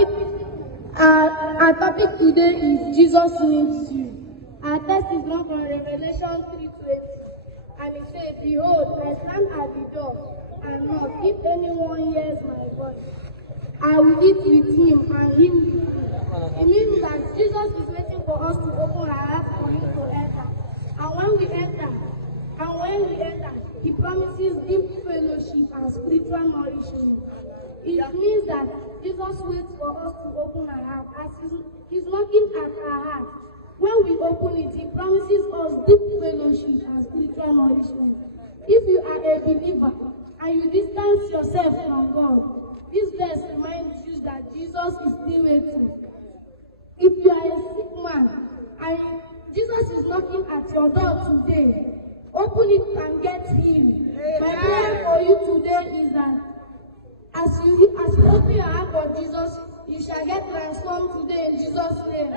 Our topic today is Jesus needs you. Our text is not from Revelation 3:20, and it says, "Behold, I stand at the door and knock. If anyone hears my voice, I will eat with him and he with me." It means that Jesus is waiting for us to open our hearts for him to enter. And when we enter, he promises deep fellowship and spiritual nourishment. It means that Jesus waits for us to open our heart. As he's knocking at our heart, when we open it, he promises us deep fellowship and spiritual nourishment. If you are a believer and you distance yourself from God, this verse reminds you that Jesus is still waiting. If you are a sick man and Jesus is knocking at your door today, open it and get healed. My prayer for you today is that as you open your heart for Jesus, you shall get transformed today in Jesus' name.